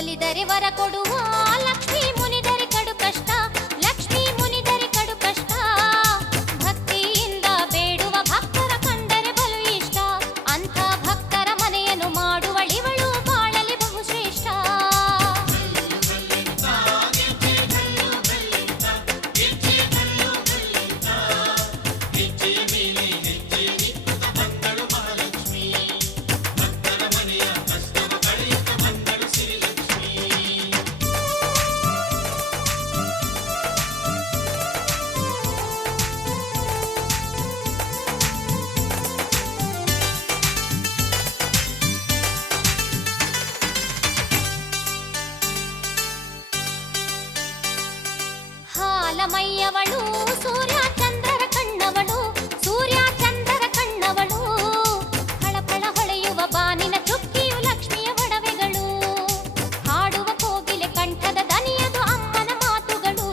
ಒಲಿದರೆ ವರ ಕೊಡುವ ಲಕ್ಷ್ಮೀ ಮುನಿದರೆ ಕಡು ಕಷ್ಟ, ಲಕ್ಷ್ಮೀ ಮುನಿದರೆ ಕಡು ಕಷ್ಟ. ಭಕ್ತಿಯಿಂದ ಬೇಡುವ ಭಕ್ತರ ಕಂಡರೆ ಬಲು ಇಷ್ಟ, ಅಂಥ ಭಕ್ತರ ಮನೆಯನ್ನು ಮಾಡುವಳಿವಳು ಬಾಳಲಿ ಬಹುಶ್ರೇಷ್ಠ. ಹಾಲಮಯ್ಯವಳು ಸೂರ್ಯ ಚಂದ್ರರ ಕಣ್ಣವಳು, ಸೂರ್ಯ ಚಂದ್ರರ ಕಣ್ಣವಳು. ಫಳಫಳ ಹೊಳೆಯುವ ಬಾನಿನ ಚುಕ್ಕಿಯು ಲಕ್ಷ್ಮಿಯ ಒಡವೆಗಳು, ಹಾಡುವ ಕೋಗಿಲೆ ಕಂಠದ ದನಿಯದು ಅಮ್ಮನ ಮಾತುಗಳು.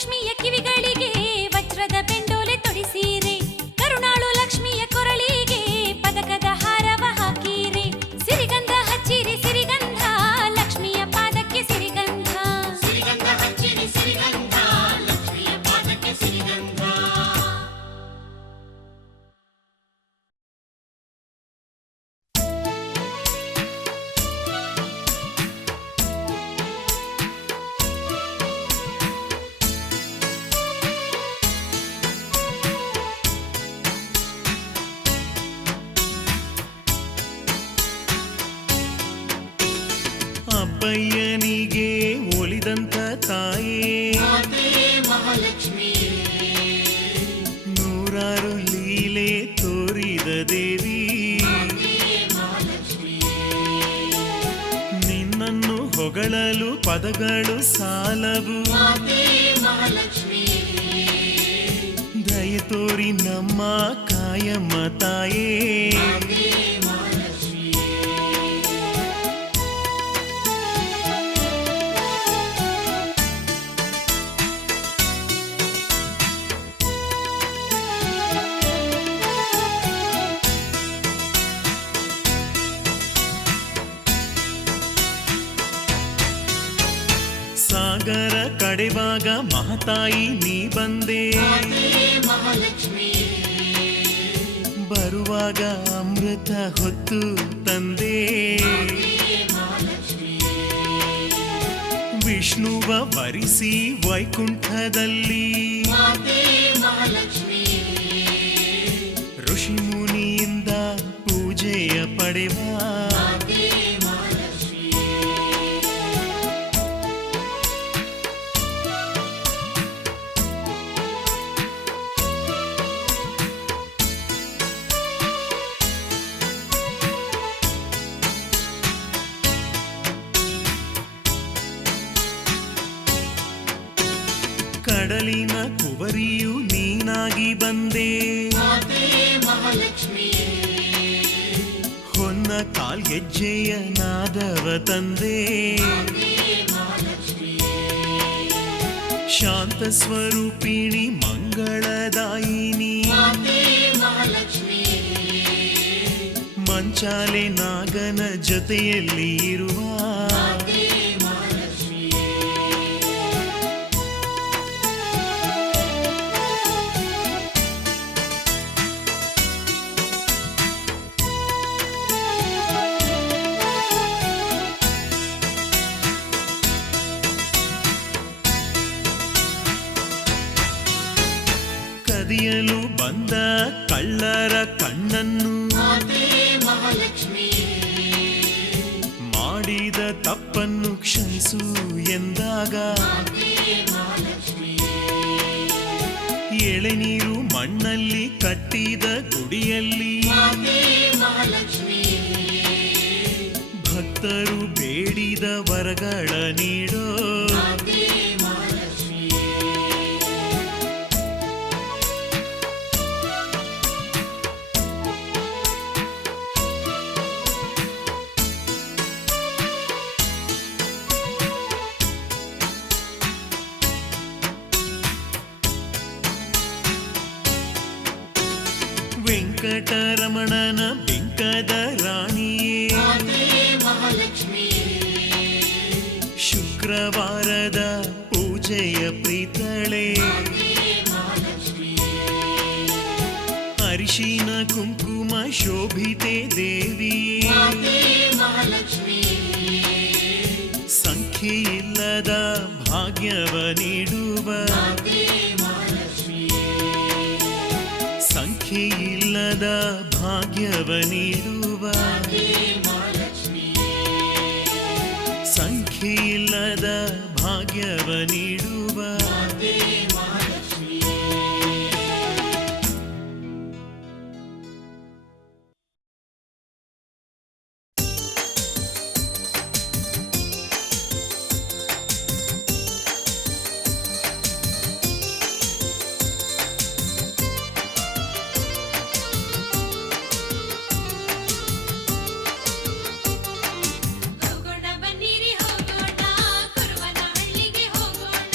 ಲಕ್ಷ್ಮಿಯ ಕಿವಿಗಳಿಗೆ ವಜ್ರದ ಬೆಂಡೋಲೆ ತೊಡಿಸಿರೆ, ಕರುಣಾಳು ಲಕ್ಷ್ಮಿಯ ಕೊರಳಿಗೆ ಪದಕದ ಹಾರವ ಹಾಕಿರೆ, ಸಿರಿಗಂಧ ಹಚ್ಚಿರಿ ಸಿರಿಗಂಧ ಲಕ್ಷ್ಮಿಯ ಪಾದಕ್ಕೆ ಸಿರಿಗಂಧ, ಸಿರಿಗಂಧ ಹಚ್ಚಿರಿ ಸಿರಿಗಂಧ ಲಕ್ಷ್ಮಿಯ ಪಾದಕ್ಕೆ ಸಿರಿಗಂಧ. ಅಪ್ಪಯ್ಯನಿಗೆ ಒಲಿದಂತ ತಾಯೇ ಮಾತೆ ಮಹಾಲಕ್ಷ್ಮಿ, ನೂರಾರು ಲೀಲೆ ತೋರಿದ ದೇವಿ, ಮಾತೆ ಮಹಾಲಕ್ಷ್ಮಿ, ನಿನ್ನನ್ನು ಹೊಗಳಲು ಪದಗಳು ಸಾಲವು, ಮಾತೆ ಮಹಾಲಕ್ಷ್ಮಿ, ದಯ ತೋರಿ ನಮ್ಮ ಕಾಯಮ್ಮ ತಾಯೇ. ಮಾತೆ ಮಹಾಲಕ್ಷ್ಮಿ. ಸಾಗರ ಕಡೆವಾಗ ಮಹತಾಯಿ ನೀ ಬಂದೆ, ಮಾತೆ ಮಹಾಲಕ್ಷ್ಮಿ, ಬರುವಾಗ ಅಮೃತ ಹೊತ್ತು ತಂದೆ, ಮಾತೆ ಮಹಾಲಕ್ಷ್ಮಿ, ವಿಷ್ಣುವ ವರಿಸಿ ವೈಕುಂಠದಲ್ಲಿ ಮಾತೆ ಮಹಾಲಕ್ಷ್ಮಿ, ಋಷಿ ಮುನಿಯಿಂದ ಪೂಜೆಯ ಪಡೆವ, ಮಾತೆ ಮಹಾಲಕ್ಷ್ಮಿ. ಕಡಲಿನ ಕುವರಿಯು ನೀನಾಗಿ ಬಂದೆ, ಮಾತೆ ಮಹಾಲಕ್ಷ್ಮಿ, ಹೊನ್ನ ಕಾಲ್ಗೆಜ್ಜೆಯ ನಾದವ ತಂದೆ, ಮಾತೆ ಮಹಾಲಕ್ಷ್ಮಿ, ಶಾಂತ ಸ್ವರೂಪಿಣಿ ಮಂಗಳದಾಯಿನಿ, ಮಾತೆ ಮಹಾಲಕ್ಷ್ಮಿ, ಮಂಚಾಲೆ ನಾಗನ ಜೊತೆಯಲ್ಲಿ ಇರುವ, ಮಾತೆ ಮಹಾಲಕ್ಷ್ಮಿ. ಕದಿಯಲು ಬಂದ ಕಳ್ಳರ ಕಣ್ಣನ್ನು ಮಾತೆ ಮಹಾಲಕ್ಷ್ಮಿ, ಮಾಡಿದ ತಪ್ಪನ್ನು ಕ್ಷಮಿಸು ಎಂದಾಗ, ಮಾತೆ ಮಹಾಲಕ್ಷ್ಮಿ, ಎಳೆನೀರು ಮಣ್ಣಲ್ಲಿ ಕಟ್ಟಿದ ಗುಡಿಯಲ್ಲಿ ಮಾತೆ ಮಹಾಲಕ್ಷ್ಮಿ, ಭಕ್ತರು ಬೇಡಿದ ವರಗಳ ನೀಡೋ, ಮಾತೆ ಮಹಾಲಕ್ಷ್ಮಿ. ವೆಂಕಟರಮಣನ ಬಿಂಕದ ರಾಣಿಯೇ, ಮಾತೆ ಮಹಾಲಕ್ಷ್ಮಿ, ಶುಕ್ರವಾರದ ಪೂಜೆಯ ಪ್ರೀತಳೆ, ಮಾತೆ ಮಹಾಲಕ್ಷ್ಮಿ, ಅರಿಶಿನ ಕುಂಕುಮ ಶೋಭಿತೆ ದೇವಿಯೇ, ಮಾತೆ ಮಹಾಲಕ್ಷ್ಮಿ, ಸಂಖ್ಯೆಯಿಲ್ಲದ ಭಾಗ್ಯವ ನೀಡುವ, ಮಾತೆ ಮಹಾಲಕ್ಷ್ಮಿ, ಸಂಖ್ಯೆಯಿಲ್ಲದ ಭಾಗ್ಯವ ನೀಡುವ, ಮಾತೆ ಮಹಾಲಕ್ಷ್ಮಿ, ಸಂಖ್ಯೆಯಿಲ್ಲದ ಭಾಗ್ಯವ ನೀಡುವ, ಮಾತೆ ಮಹಾಲಕ್ಷ್ಮಿ. ಹೋಗೋಣ ಬನ್ನಿರಿ ಹೋಗೋಣ, ಕುರುಬನ ಹಳ್ಳಿಗೆ ಹೋಗೋಣ.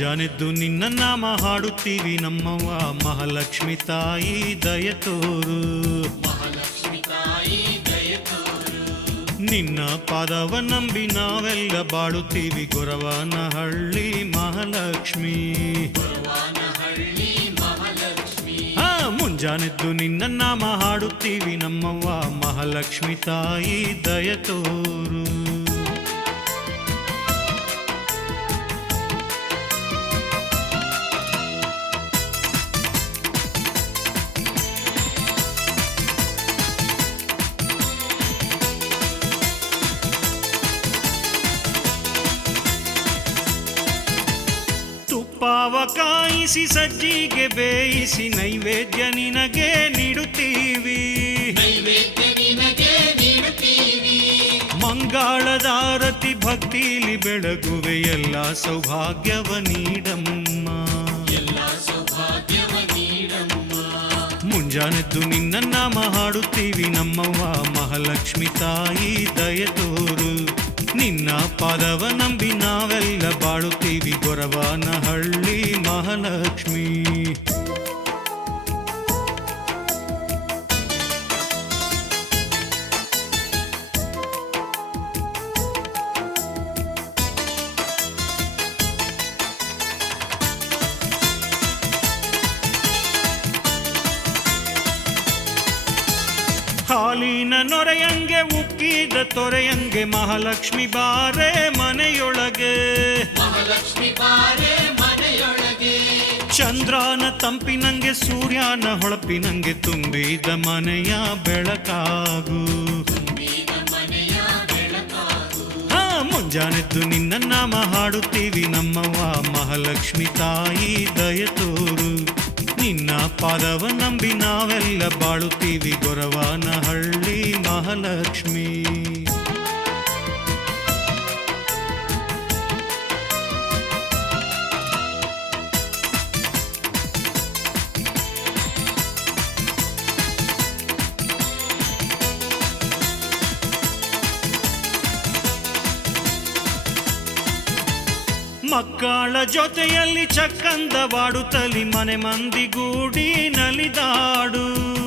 ಮುಂಜಾನೆದ್ದು ನಿನ್ನ ನಾಮ ಹಾಡುತ್ತೀವಿ ನಮ್ಮವ್ವ ಮಹಾಲಕ್ಷ್ಮಿ ತಾಯಿ ದಯ ತೋರು. ಮಹಾಲಕ್ಷ್ಮಿ ತಾಯಿ ದಯ ತೋರು. ನಿನ್ನ ಪಾದವ ನಂಬಿ ನಾವೆಲ್ಲ ಬಾಳುತ್ತೀವಿ ಗೊರವನಹಳ್ಳಿ ಮಹಾಲಕ್ಷ್ಮಿ. ಗೊರವನಹಳ್ಳಿ ಮಹಾಲಕ್ಷ್ಮಿ. ಮುಂಜಾನೆದ್ದು ನಿನ್ನ ನಾಮ ಹಾಡುತ್ತೀವಿ ನಮ್ಮವ್ವ ಮಹಾಲಕ್ಷ್ಮಿ ತಾಯಿ ದಯ ತೋರು. ತುಪ್ಪವ ಕಾಯಿಸಿ ಸಜ್ಜಿಗೆ ಬೇಯಿಸಿ ನೈವೇದ್ಯ ನಿನಗೆ ನೀಡುತ್ತೀವಿ. ನೈವೇದ್ಯ ನಿನಗೆ ನೀಡುತ್ತೀವಿ. ಮಂಗಳದಾರತಿ ಭಕ್ತಿಲಿ ಬೆಳಗುವೆ ಎಲ್ಲ ಸೌಭಾಗ್ಯವ ನೀಡಮ್ಮ. ಎಲ್ಲ ಸೌಭಾಗ್ಯವ ನೀಡಮ್ಮ. ಮುಂಜಾನೆದ್ದು ನಿನ್ನ ನಾಮ ಹಾಡುತ್ತೀವಿ ನಮ್ಮವ್ವ ಮಹಾಲಕ್ಷ್ಮಿ ತಾಯಿ ದಯ ತೋರು. ನಿನ್ನ ಪಾದವ ನಂಬಿ ನಾವೆಲ್ಲ ಬಾಳುತ್ತೀವಿ ಗೊರವನಹಳ್ಳಿ ಮಹಾಲಕ್ಷ್ಮಿ. ಹಾಲಿನ ನೊರೆಯಂಗೆ ಉಕ್ಕಿದ ತೊರೆಯಂಗೆ ಮಹಾಲಕ್ಷ್ಮಿ ಬಾರೆ ಮನೆಯೊಳಗೆ. ಮಹಾಲಕ್ಷ್ಮಿ ಬಾರೆ ಮನೆಯೊಳಗೆ. ಚಂದ್ರನ ತಂಪಿನಂಗೆ ಸೂರ್ಯನ ಹೊಳಪಿನಂಗೆ ತುಂಬಿದ ಮನೆಯ ಬೆಳಕಾಗು. ತುಂಬಿದ ಮನೆಯ ಬೆಳಕಾಗು. ಮುಂಜಾನೆದ್ದು ನಿನ್ನ ನಾಮ ಹಾಡುತ್ತೀವಿ ನಮ್ಮವ್ವ ಮಹಾಲಕ್ಷ್ಮಿ ತಾಯಿ ದಯ ತೋರು. ನಿನ್ನ ಪಾದವ ನಂಬಿ ನಾವೆಲ್ಲ ಬಾಳುತ್ತೀವಿ ಗೊರವನಹಳ್ಳಿ ಮಹಾಲಕ್ಷ್ಮಿ. ಮಕ್ಕಳ ಜೊತೆಯಲ್ಲಿ ಚಕ್ಕಂದವಾಡುತ್ತಲಿ ಮನೆ ಮಂದಿಗೂಡಿ ನಲಿದಾಡು.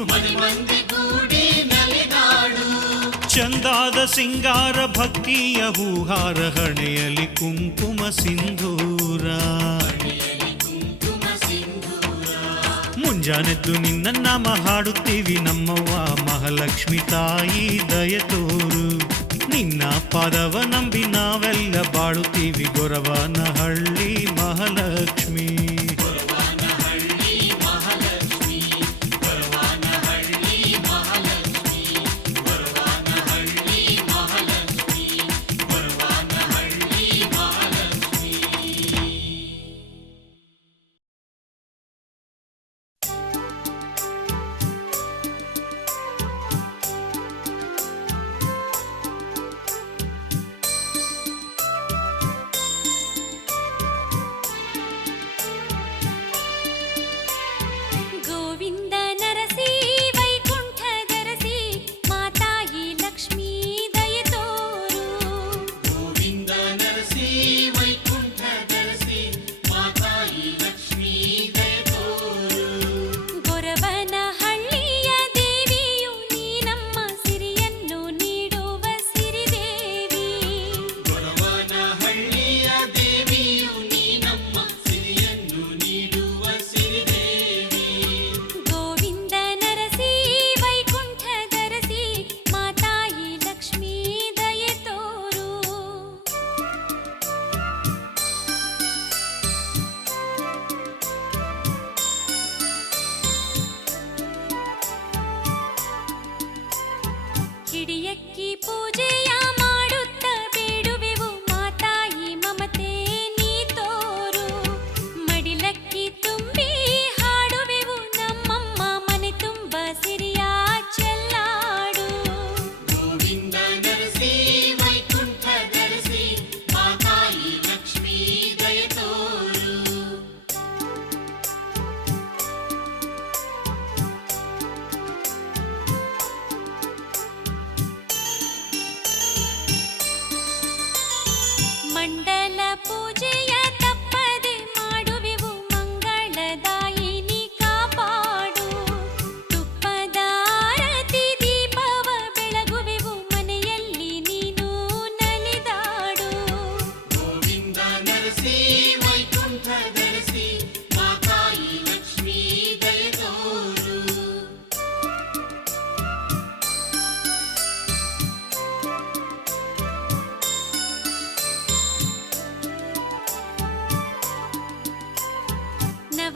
ಮನೆ ಮಂದಿಗೂಡಿ ನಲಿದಾಡು. ಚಂದಾದ ಸಿಂಗಾರ ಭಕ್ತಿಯ ಹೂಹಾರ ಹಣೆಯಲ್ಲಿ ಕುಂಕುಮ ಸಿಂಧೂರ. ಕುಂಕುಮ ಸಿಂಧೂರ. ಮುಂಜಾನೆದ್ದು ನಿನ್ನ ನಾಮ ಹಾಡುತ್ತೀವಿ ನಮ್ಮವ್ವ ಮಹಾಲಕ್ಷ್ಮಿ ತಾಯಿ ದಯ ತೋರು. ನಿನ್ನ ಪಾದವ ನಂಬಿ ನಾವೆಲ್ಲ ಬಾಳುತ್ತೀವಿ ಗೊರವನಹಳ್ಳಿ ಮಹಾಲಕ್ಷ್ಮಿ. ಗೊರವನಹಳ್ಳಿ ಮಹಾಲಕ್ಷ್ಮಿ. ಗೊರವನಹಳ್ಳಿ ಮಹಾಲಕ್ಷ್ಮಿ. ಗೊರವನಹಳ್ಳಿ ಮಹಾಲಕ್ಷ್ಮಿ. ಗೊರವನಹಳ್ಳಿ ಮಹಾಲಕ್ಷ್ಮಿ.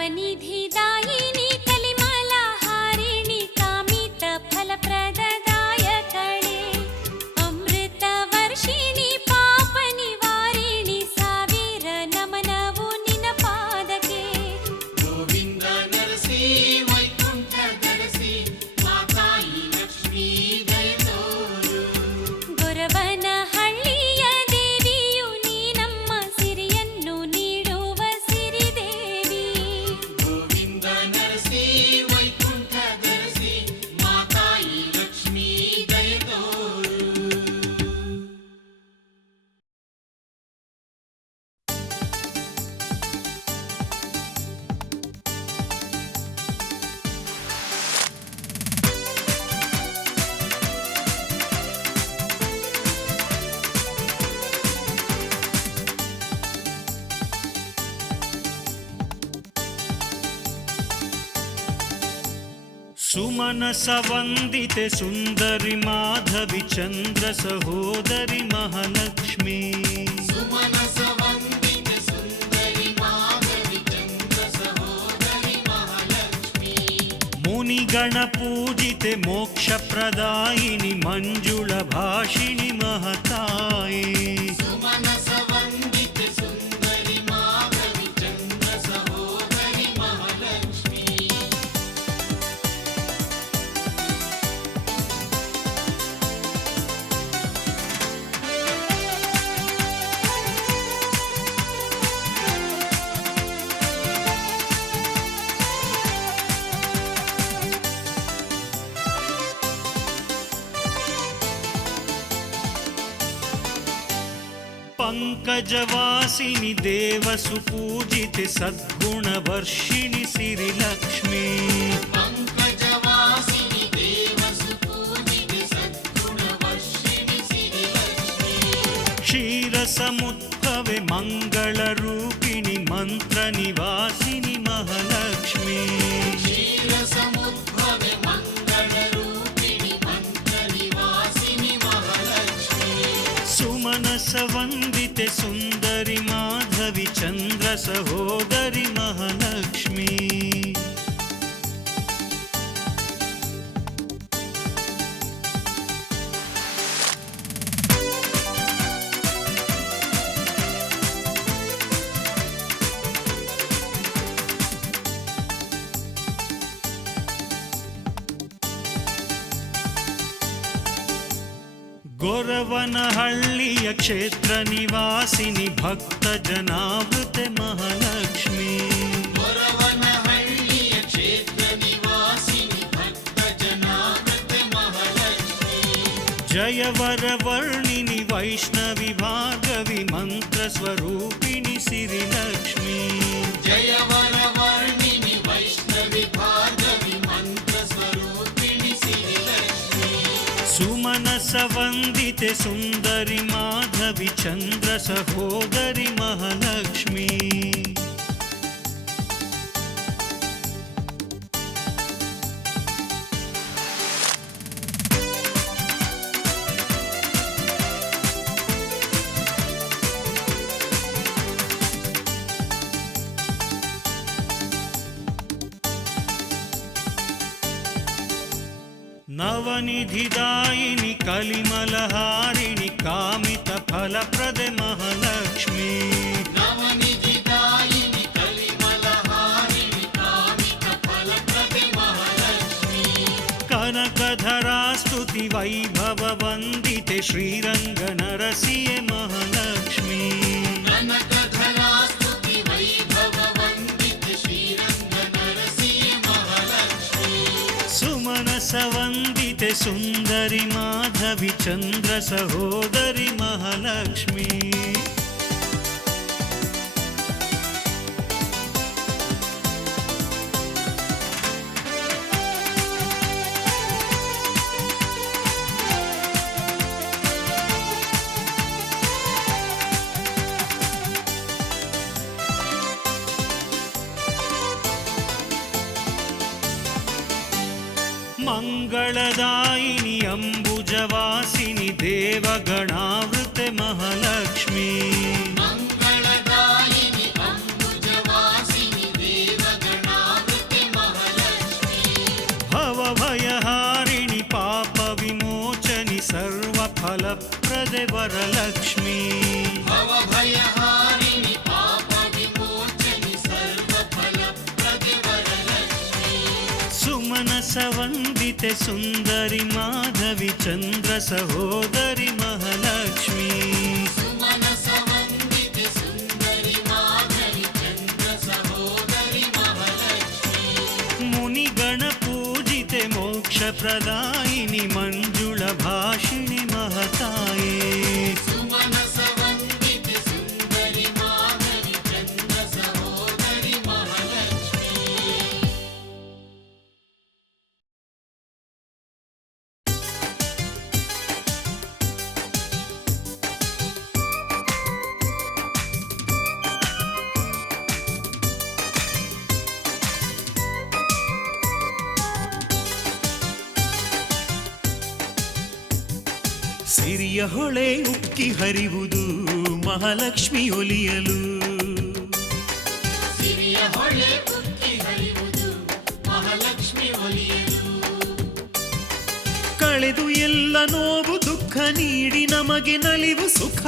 नवनिधिदायिनी कलिमलहारिणि कामित फलप्रददायकणे अमृतवर्षिणि पापनिवारिणि ಸಾವಿರ ನಮನವು ನಿನ ಪಾದಕ್ಕೆ ಗೋವಿಂದ ನರಸಿ ವೈಕುಂಠ ಧರಸಿ ಮಾತಾಯಿ ಲಕ್ಷ್ಮೀ ದಯತೋರು ಗೊರವನಹಳ್ಳಿಯ ದೇವಿಯು ನೀ ನಮ್ಮ ಸಿರಿಯನ್ನು ನೀಡುವ ಸಿರಿದೇವಿ ಗೋವಿಂದ ನರಸಿ ವೈಕುಂಠ ಧರಸಿ ಮಾತಾಯಿ ಲಕ್ಷ್ಮೀ ದಯತೋರು ಸುಮನಸ ವಂದಿತೆ ಸುಂದರಿ ಮಾಧವಿ ಚಂದ್ರ ಸಹೋದರಿ ಮಹಾಲಕ್ಷ್ಮಿ ಸುಮನಸ ವಂದಿತ ಸುಂದರಿ ಮಾಧವಿ ಚಂದ್ರ ಸಹೋದರಿ ಮಹಾಲಕ್ಷ್ಮೀ ಮುನಿಗಣ ಪೂಜಿತೆ ಮೋಕ್ಷ ಪ್ರದಾಯಿನಿ ಮಂಜುಳ ಭಾಷಿಣಿ ಮಹತಾಯಿ ಸುಮನಸ ವಂದಿತ ಸುಂದರಿ ಮಾಧವಿ ಚಂದ್ರ ಸಹೋದರಿ ಮಹಾಲಕ್ಷ್ಮೀ पंकजवासिनि देवसुपूजिते सद्गुणवर्षिणि सिरिलक्ष्मी पंकजवासिनि देवसुपूजिते सद्गुणवर्षिणि सिरिलक्ष्मी क्षीरसमुद्भवे मङ्गलरूपिणि मन्त्रनिवासिनि महालक्ष्मी क्षीरसमुद्भवे मङ्गलरूपिणि मन्त्रनिवासिनि महालक्ष्मी सुमनसवन्दिते सुन्दरि माधवि चन्द्र सहोदरि महालक्ष्मी ಗೊರವನಹಳ್ಳಿಯ ಕ್ಷೇತ್ರ ನಿವಾಸಿನಿ ಭಕ್ತ ಜನಾವೃತೆ ಮಹಾಲಕ್ಷ್ಮಿ ಗೊರವನಹಳ್ಳಿಯ ಕ್ಷೇತ್ರ ನಿವಾಸಿನಿ ಭಕ್ತ ಜನಾವೃತೆ ಮಹಾಲಕ್ಷ್ಮೀ ಜಯವರವರ್ಣಿನಿ ವೈಷ್ಣವಿ ಭಾಗವಿ ಮಂತ್ರ ಸ್ವರೂಪಿಣಿ ಸಿರಿಲಕ್ಷ್ಮಿ ಜಯವರವರ್ಣಿನಿ ವೈಷ್ಣವಿ ಭಾಗವಿ ಮಂತ್ರ ಸ್ವರೂಪಿಣಿ ಸಿರಿಲಕ್ಷ್ಮೀ ಸುಮನಸವಂದಿತೆ ಸುಂದರಿ ಮಾಧವಿ ಚಂದ್ರ ಸಹೋದರಿ ಮಹಾಲಕ್ಷ್ಮಿ नवनिधिदायिनि कलिमलहारिणि कामित फलप्रदे महालक्ष्मी नवनिधिदायिनि कलिमलहारिणि कामित फलप्रदे महालक्ष्मी कनकधरा स्तुति वैभव वन्दिते श्रीरङ्गनरसिये महालक्ष्मी कनकधरा स्तुति वैभव वन्दिते श्रीरङ्गनरसिये महालक्ष्मी सुमनसवन्दिते सुन्दरि माधवि चन्द्र सहोदरि महालक्ष्मी ಮಂಗಳದಾಯಿನಿ ಅಂಬುಜವಾಸಿನಿ ದೇವಗಣಾವೃತೆ ಮಹಾಲಕ್ಷ್ಮೀ ಮಂಗಳದಾಯಿನಿ ಅಂಬುಜವಾಸಿನಿ ದೇವಗಣಾವೃತೆ ಫಲಪ್ರದೆ ವರಲಕ್ಷ್ಮೀ ಭವಭಯಹಾರಿಣಿ ಪಾಪ ವಿಮೋಚನಿ ಸರ್ವ ಫಲಪ್ರದೆ ವರಲಕ್ಷ್ಮೀ ಸುಮನಸ ವಂದಿತೆ ಸುಂದರಿ ಮಾಧವಿ ಚಂದ್ರ ಸಹೋದರಿ ಮಹಾಲಕ್ಷ್ಮೀ ಸುಮನಸ ವಂದಿತೆ ಸುಂದರಿ ಮಾಧವಿ ಚಂದ್ರ ಸಹೋದರಿ ಮಹಾಲಕ್ಷ್ಮೀ ಮುನಿಗಣ ಪೂಜಿತೆ ಮೋಕ್ಷ ಪ್ರದಾಯಿನಿ ಮಂಜುಳ ಭಾಷಿಣಿ ಮಹತಾಯೇ ಸುಮನಸ ವಂದಿತೆ ಸುಂದರಿ ಮಾಧವಿ ಚಂದ್ರ ಸಹೋದರಿ ಮಹಾಲಕ್ಷ್ಮೀ ಸಿರಿಯ ಹೊಳೆ ಉಕ್ಕಿ ಹರಿವುದು ಮಹಾಲಕ್ಷ್ಮಿ ಒಲಿಯಲು ಸಿರಿಯ ಹೊಳೆ ಉಕ್ಕಿ ಹರಿವುದು ಮಹಾಲಕ್ಷ್ಮಿ ಒಲಿಯಲು ಕಳೆದು ಎಲ್ಲ ನೋವು ದುಃಖ ನೀಡಿ ನಮಗೆ ನಲಿವು ಸುಖ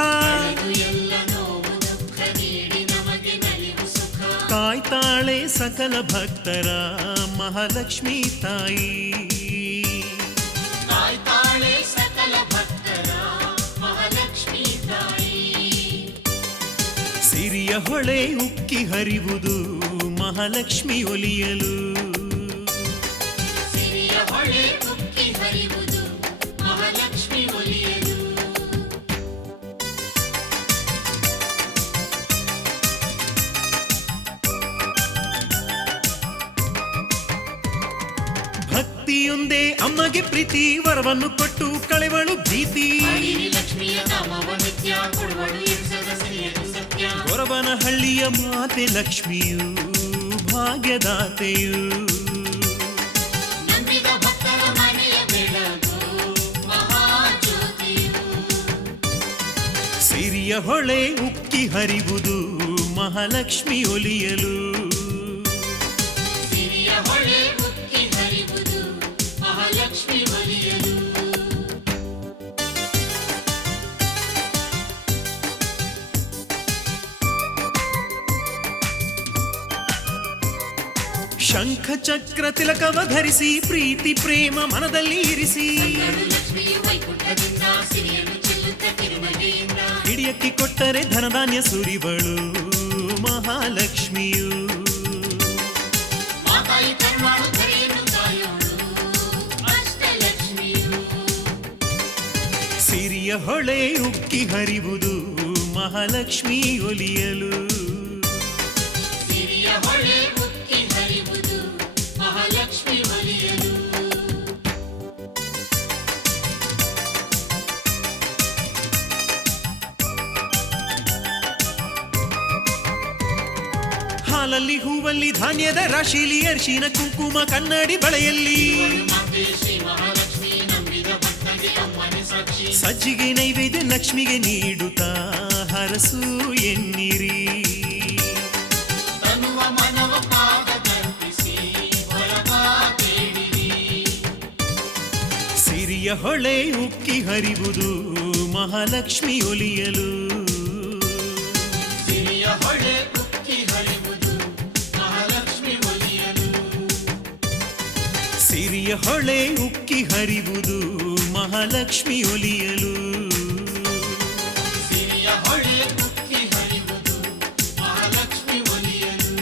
ಇದು ಎಲ್ಲ ನೋವು ದುಃಖ ನೀಡಿ ನಮಗೆ ನಲಿವು ಸುಖ ಕಾಯ್ತಾಳೆ ಸಕಲ ಭಕ್ತರ ಮಹಾಲಕ್ಷ್ಮಿ ತಾಯಿ ಕಾಯ್ತಾಳೆ ಸಕಲ ಭಕ್ತರ ಮಹಾಲಕ್ಷ್ಮಿ ತಾಯಿ ಸಿರಿಯ ಹೊಳೆ ಉಕ್ಕಿ ಹರಿವುದು ಮಹಾಲಕ್ಷ್ಮಿ ಒಲಿಯಲು ಸಿರಿಯ ಹೊಳೆ ಉಕ್ಕಿ ಹರಿವುದು ಮಹಾಲಕ್ಷ್ಮಿ ಒಲಿಯಲು ಭಕ್ತಿಯೊಂದೇ ಅಮ್ಮಗೆ ಪ್ರೀತಿ ವರವನ್ನು ಕೊಟ್ಟು ಕಳೆವಳು ಭೀತಿ ಹರಿಣಿ ಲಕ್ಷ್ಮಿಯ ನಾಮವ ನಿತ್ಯ ಕೊಡುವಳು ಎನ್ಸದ ಸಿರಿಯದು ಸತ್ಯ ಗೊರವನಹಳ್ಳಿಯ ಮಾತೆ ಲಕ್ಷ್ಮಿಯು ಭಾಗ್ಯದಾತೆಯು ನಂಬಿದ ಭಕ್ತರ ಮನೆಯ ಬೆಳಗು ಮಹಾಜ್ಯೋತಿಯು ಸಿರಿಯ ಹೊಳೆ ಉಕ್ಕಿ ಹರಿವುದು ಮಹಾಲಕ್ಷ್ಮಿ ಒಲಿಯಲು ಸಿರಿಯ ಹೊಳೆ ಉಕ್ಕಿ ಹರಿವುದು ಮಹಾಲಕ್ಷ್ಮಿ ಒಲಿಯಲು ಶಂಖ ಚಕ್ರ ತಿಲಕವ ಧರಿಸಿ ಪ್ರೀತಿ ಪ್ರೇಮ ಮನದಲ್ಲಿ ಇರಿಸಿ ಕಡು ಲಕ್ಷ್ಮಿಯು ವೈಕುಂಠದಿಂದ ಸಿರಿಯನ್ನು ಚೆಲ್ಲುತ್ತ ತಿರುಮಲೆಯಿಂದ ಹಿಡಿಯಕ್ಕಿ ಕೊಟ್ಟರೆ ಧನಧಾನ್ಯ ಸುರಿವಳು ಮಹಾಲಕ್ಷ್ಮಿಯು ಮಾತಾಯಿ ಕರುಣಾಳು ಧರೆಯನ್ನು ಕಾಯೋಳು ಅಷ್ಟಲಕ್ಷ್ಮಿಯು ಸಿರಿಯ ಹೊಳೆ ಉಕ್ಕಿ ಹರಿವುದು ಮಹಾಲಕ್ಷ್ಮಿ ಒಲಿಯಲು ಸಿರಿಯ ಹೊಳೆ ಉಕ್ಕಿ ಹರಿವುದು ಮಹಾಲಕ್ಷ್ಮಿ ಒಲಿಯಲು ಹಾಲಲ್ಲಿ ಹೂವಲ್ಲಿ ಧಾನ್ಯದ ರಾಶಿಲಿ ಅರಿಶಿನ ಕುಂಕುಮ ಕನ್ನಡಿ ಬಳೆಯಲ್ಲಿ ಮಾತೆ ಶ್ರೀ ಮಹಾಲಕ್ಷ್ಮಿ ನಂಬಿದ ಭಕ್ತಗೆ ಅಮ್ಮನೆ ಸಾಕ್ಷಿ ಸಜ್ಜಿಗೆ ನೈವೇದ್ಯ ಲಕ್ಷ್ಮಿಗೆ ನೀಡುತ್ತಾ ಹರಸು ಎನ್ನಿರಿ ತನುವ ಮನವ ಪಾದದರ್ಪಿಸಿ ವರವ ಬೇಡಿರಿ ಸಿರಿಯ ಹೊಳೆ ಉಕ್ಕಿ ಹರಿವುದು ಮಹಾಲಕ್ಷ್ಮಿ ಒಲಿಯಲು ಸಿರಿಯ ಹೊಳೆ ಉಕ್ಕಿ ಹರಿವುದು ಮಹಾಲಕ್ಷ್ಮಿ ಒಲಿಯಲು ಸಿರಿಯ ಹೊಳೆ ಉಕ್ಕಿ ಹರಿವುದು ಮಹಾಲಕ್ಷ್ಮಿ ಒಲಿಯಲು ಸಿರಿಯ ಹೊಳೆ ಉಕ್ಕಿ ಹರಿವುದು ಮಹಾಲಕ್ಷ್ಮಿ ಒಲಿಯಲು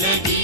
ಬೆಳಗಿ